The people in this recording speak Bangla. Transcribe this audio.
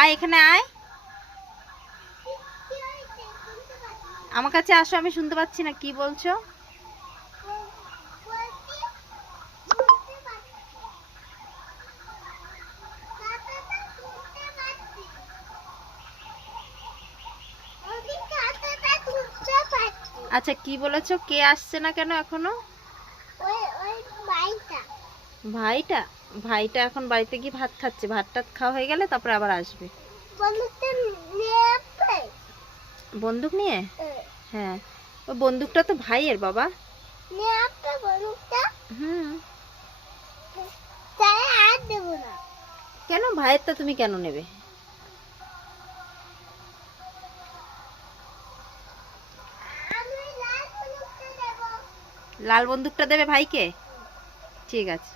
আয় এখানে আয়, আমার কাছে আসো। আমি শুনতে পাচ্ছি না কি বলছো। আচ্ছা কি বলেছো, কে আসছে না কেন এখনো? ভাইটা? ভাইটা এখন বাড়িতে গিয়ে ভাত খাচ্ছে, ভাত টাত খাওয়া হয়ে গেলে তারপরে আবার আসবে। বন্দুক নিয়ে? হ্যাঁ, ও বন্দুকটা তো ভাইয়ের বাবা। হুম। কেন ভাইয়েরটা তুমি কেন নেবে? লাল বন্দুকটা দেবে ভাইকে? ঠিক আছে।